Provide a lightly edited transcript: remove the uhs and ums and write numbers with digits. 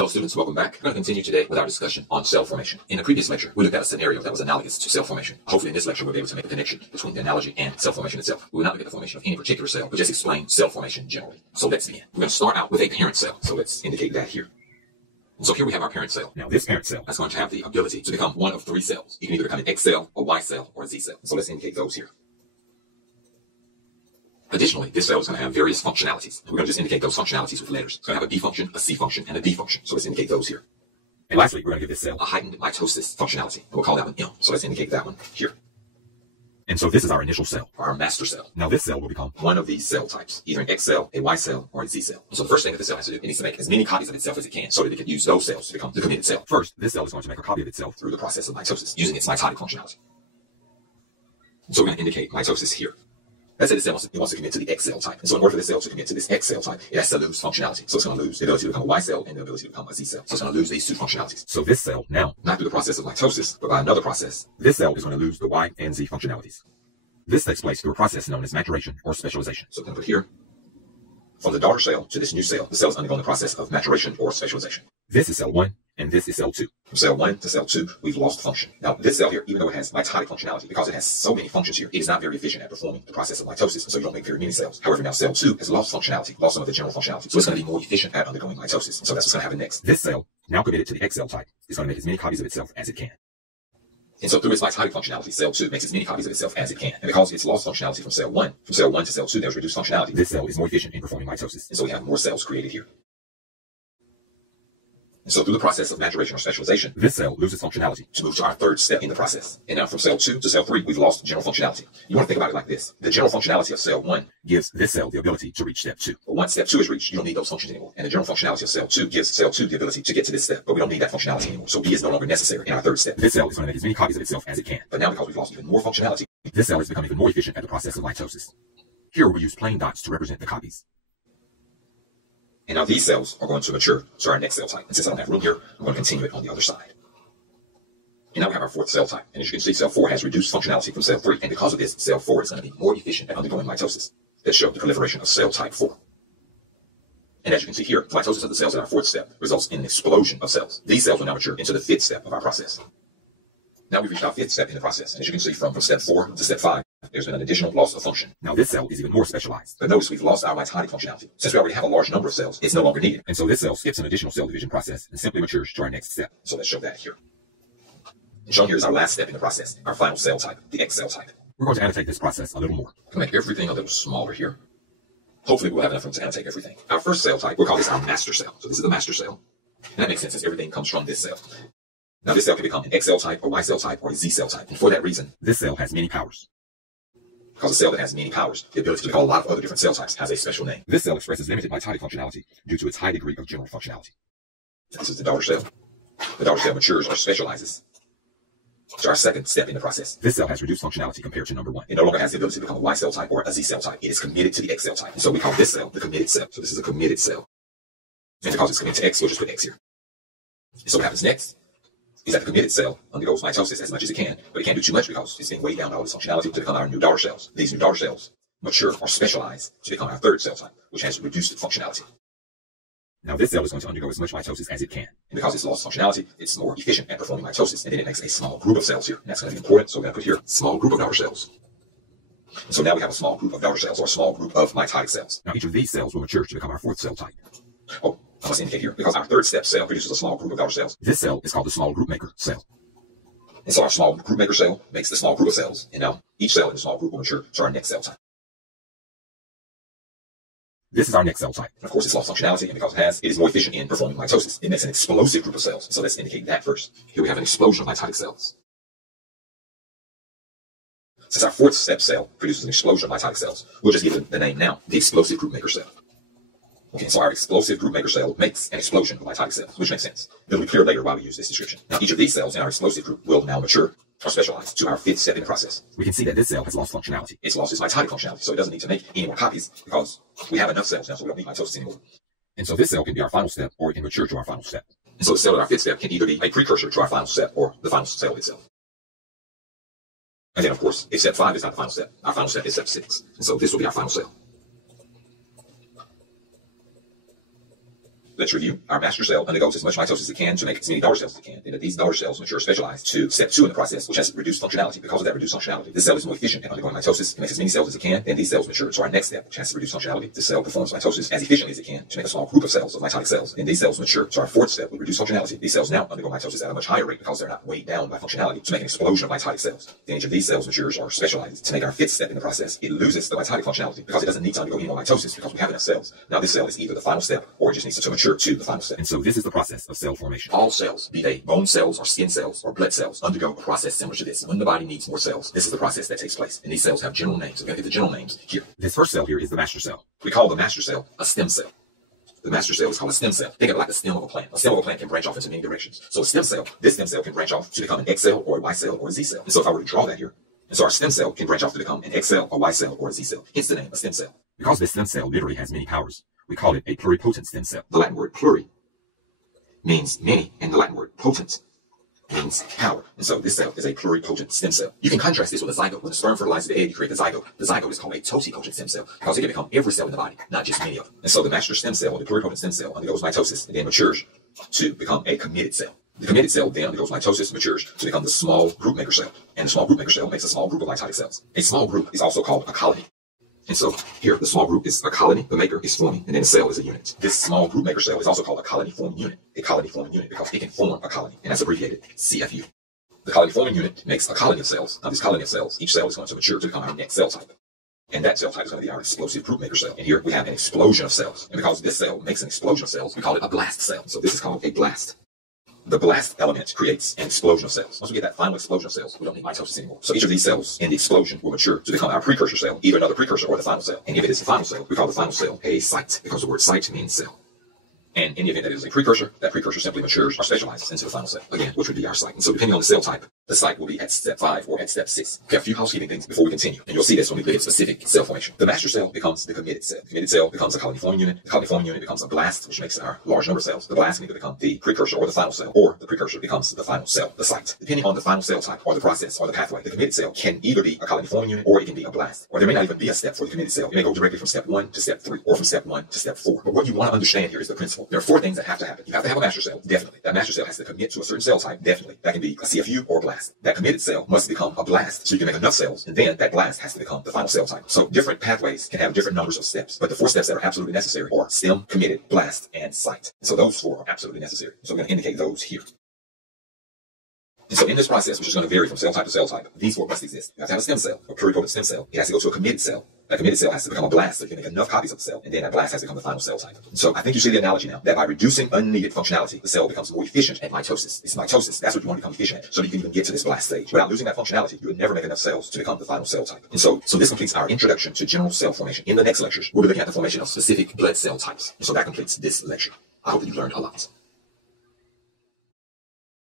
Hello students, welcome back. We're going to continue today with our discussion on cell formation. In the previous lecture, we looked at a scenario that was analogous to cell formation. Hopefully in this lecture, we'll be able to make a connection between the analogy and cell formation itself. We will not look at the formation of any particular cell, but just explain cell formation generally. So let's begin. We're going to start out with a parent cell. So let's indicate that here. And so here we have our parent cell. Now this parent cell is going to have the ability to become one of three cells. You can either become an X cell, a Y cell, or a Z cell. So let's indicate those here. Additionally, this cell is going to have various functionalities. We're going to just indicate those functionalities with letters. It's going to have a B function, a C function, and a D function. So let's indicate those here. And lastly, we're going to give this cell a heightened mitosis functionality. And we'll call that one M. So let's indicate that one here. And so this is our initial cell, our master cell. Now this cell will become one of these cell types, either an X cell, a Y cell, or a Z cell. And so the first thing that the cell has to do, it needs to make as many copies of itself as it can so that it can use those cells to become the committed cell. First, this cell is going to make a copy of itself through the process of mitosis, using its mitotic functionality. So we're going to indicate mitosis here. Let's say the cell wants to commit to the X cell type. And so in order for this cell to commit to this X cell type, it has to lose functionality. So it's going to lose the ability to become a Y cell and the ability to become a Z cell. So it's going to lose these two functionalities. So this cell now, not through the process of mitosis, but by another process, this cell is going to lose the Y and Z functionalities. This takes place through a process known as maturation or specialization. So I'm going to put here, from the daughter cell to this new cell, the cell is undergoing the process of maturation or specialization. This is cell 1, and this is cell 2. From cell 1 to cell 2, we've lost function. Now, this cell here, even though it has mitotic functionality, because it has so many functions here, it is not very efficient at performing the process of mitosis, so you don't make very many cells. However, now cell 2 has lost functionality, lost some of the general functionality, so it's going to be more efficient at undergoing mitosis. And so that's what's going to happen next. This cell, now committed to the X cell type, is going to make as many copies of itself as it can. And so through its mitotic functionality, cell 2 makes as many copies of itself as it can. And because it's lost functionality from cell 1 to cell 2, there's reduced functionality. This cell is more efficient in performing mitosis. And so we have more cells created here. And so through the process of maturation or specialization, this cell loses functionality to move to our third step in the process. And now from cell 2 to cell 3, we've lost general functionality. You want to think about it like this. The general functionality of cell 1 gives this cell the ability to reach step 2. But once step 2 is reached, you don't need those functions anymore. And the general functionality of cell 2 gives cell 2 the ability to get to this step, but we don't need that functionality anymore. So B is no longer necessary in our third step. This cell is going to make as many copies of itself as it can. But now because we've lost even more functionality, this cell has become even more efficient at the process of mitosis. Here we use plain dots to represent the copies. And now these cells are going to mature to our next cell type. And since I don't have room here, I'm going to continue it on the other side. And now we have our fourth cell type. And as you can see, cell 4 has reduced functionality from cell 3. And because of this, cell 4 is going to be more efficient at undergoing mitosis. Let's show the proliferation of cell type 4. And as you can see here, mitosis of the cells in our fourth step results in an explosion of cells. These cells will now mature into the fifth step of our process. Now we've reached our fifth step in the process. And as you can see, from step 4 to step 5, there's been an additional loss of function. Now this cell is even more specialized. But notice we've lost our mitotic functionality. Since we already have a large number of cells, it's no longer needed. And so this cell skips an additional cell division process and simply matures to our next step. So let's show that here. And shown here is our last step in the process, our final cell type, the X cell type. We're going to annotate this process a little more. I'm going to make everything a little smaller here. Hopefully we'll have enough room to annotate everything. Our first cell type, we'll call this our master cell. So this is the master cell. And that makes sense since everything comes from this cell. Now this cell can become an X cell type, a Y cell type, or a Z cell type. And for that reason, this cell has many powers. Because a cell that has many powers, the ability to call a lot of other different cell types, has a special name. This cell expresses limited mitotic functionality due to its high degree of general functionality. This is the daughter cell. The daughter cell matures or specializes to our second step in the process. This cell has reduced functionality compared to number 1. It no longer has the ability to become a Y cell type or a Z cell type. It is committed to the X cell type. And so we call this cell the committed cell. So this is a committed cell. And because it's committed to X, we'll just put X here. And so what happens next is that the committed cell undergoes mitosis as much as it can, but it can't do too much because it's being weighed down by all its functionality to become our new daughter cells. These new daughter cells mature or specialize to become our third cell type, which has reduced functionality. Now this cell is going to undergo as much mitosis as it can. And because it's lost functionality, it's more efficient at performing mitosis. And then it makes a small group of cells here. And that's going to be important. So we're going to put here small group of daughter cells. And so now we have a small group of daughter cells or a small group of mitotic cells. Now each of these cells will mature to become our fourth cell type. Oh, I must indicate here, because our third step cell produces a small group of daughter cells. This cell is called the small group maker cell. And so our small group maker cell makes the small group of cells. And now each cell in the small group will mature to our next cell type. This is our next cell type. And of course, it's lost functionality, and because it is more efficient in performing mitosis. It makes an explosive group of cells. So let's indicate that first. Here we have an explosion of mitotic cells. Since our fourth step cell produces an explosion of mitotic cells, we'll just give it the name now, the explosive group maker cell. Okay, so our explosive group maker cell makes an explosion of mitotic cells, which makes sense. It'll be clear later why we use this description. Now, each of these cells in our explosive group will now mature or specialize to our fifth step in the process. We can see that this cell has lost functionality. It's lost its mitotic functionality, so it doesn't need to make any more copies because we have enough cells now, so we don't need mitosis anymore. And so this cell can be our final step, or it can mature to our final step. And so the cell at our fifth step can either be a precursor to our final step or the final cell itself. And then, of course, if step 5 is not the final step, our final step is step 6. And so this will be our final cell. Let's review. Our master cell undergoes as much mitosis as it can to make as many daughter cells as it can. And that these daughter cells mature specialized to step 2 in the process, which has reduced functionality. Because of that reduced functionality, this cell is more efficient at undergoing mitosis. It makes as many cells as it can, and these cells mature to our next step, which has to reduce functionality. This cell performs mitosis as efficiently as it can to make a small group of cells, of mitotic cells. And these cells mature to our fourth step with reduced functionality. These cells now undergo mitosis at a much higher rate because they're not weighed down by functionality to make an explosion of mitotic cells. Then each of these cells matures or specializes to make our fifth step in the process. It loses the mitotic functionality because it doesn't need to undergo any more mitosis because we have enough cells. Now this cell is either the final step or it just needs to mature to the final step. And so this is the process of cell formation. All cells, be they bone cells or skin cells or blood cells, undergo a process similar to this. When the body needs more cells, this is the process that takes place. And these cells have general names. We're going to get the general names here. This first cell here is the master cell. We call the master cell a stem cell. The master cell is called a stem cell. Think of it like the stem of a plant. A stem of a plant can branch off into many directions. So a stem cell, this stem cell can branch off to become an X cell or a Y cell or a Z cell. And so if I were to draw that here, and so our stem cell can branch off to become an X cell, a Y cell, or a Z cell. Hence the name, a stem cell. Because this stem cell literally has many powers, we call it a pluripotent stem cell. The Latin word pluri means many, and the Latin word potent means power. And so this cell is a pluripotent stem cell. You can contrast this with a zygote. When the sperm fertilizes the egg, you create the zygote. The zygote is called a totipotent stem cell because it can become every cell in the body, not just many of them. And so the master stem cell, or the pluripotent stem cell, undergoes mitosis and then matures to become a committed cell. The committed cell then undergoes mitosis, matures to become the small group maker cell. And the small group maker cell makes a small group of mitotic cells. A small group is also called a colony. And so here, the small group is a colony, the maker is forming, and then the cell is a unit. This small group maker cell is also called a colony forming unit. A colony forming unit because it can form a colony, and that's abbreviated CFU. The colony forming unit makes a colony of cells. Now this colony of cells, each cell is going to mature to become our next cell type. And that cell type is going to be our explosive group maker cell. And here we have an explosion of cells. And because this cell makes an explosion of cells, we call it a blast cell. So this is called a blast. The blast element creates an explosion of cells. Once we get that final explosion of cells, we don't need mitosis anymore. So each of these cells in the explosion will mature to become our precursor cell, either another precursor or the final cell. And if it is the final cell, we call the final cell a site, because the word site means cell. And in the event that it is a precursor, that precursor simply matures or specializes into the final cell, again, which would be our site. And so depending on the cell type, the site will be at step 5 or at step 6. Okay, a few housekeeping things before we continue. And you'll see this when we look at specific cell formation. The master cell becomes the committed cell. The committed cell becomes a colony forming unit. The colony forming unit becomes a blast, which makes our large number of cells. The blast can either become the precursor or the final cell, or the precursor becomes the final cell, the site. Depending on the final cell type or the process or the pathway, the committed cell can either be a colony forming unit or it can be a blast. Or there may not even be a step for the committed cell. It may go directly from step 1 to step 3 or from step 1 to step 4. But what you want to understand here is the principle. There are 4 things that have to happen. You have to have a master cell, definitely. That master cell has to commit to a certain cell type, definitely. That can be a CFU or a blast. That committed cell must become a blast so you can make enough cells, and then that blast has to become the final cell type. So different pathways can have different numbers of steps, but the 4 steps that are absolutely necessary are stem, committed, blast, and site. So those 4 are absolutely necessary. So we're going to indicate those here. And so in this process, which is going to vary from cell type to cell type, these 4 must exist. You have to have a stem cell, a pluripotent stem cell. It has to go to a committed cell. That committed cell has to become a blast so you can make enough copies of the cell, and then that blast has to become the final cell type. So I think you see the analogy now, that by reducing unneeded functionality, the cell becomes more efficient at mitosis. It's mitosis. That's what you want to become efficient at, so that you can even get to this blast stage. Without losing that functionality, you would never make enough cells to become the final cell type. And so this completes our introduction to general cell formation. In the next lectures, we'll be looking at the formation of specific blood cell types. And so that completes this lecture. I hope that you learned a lot.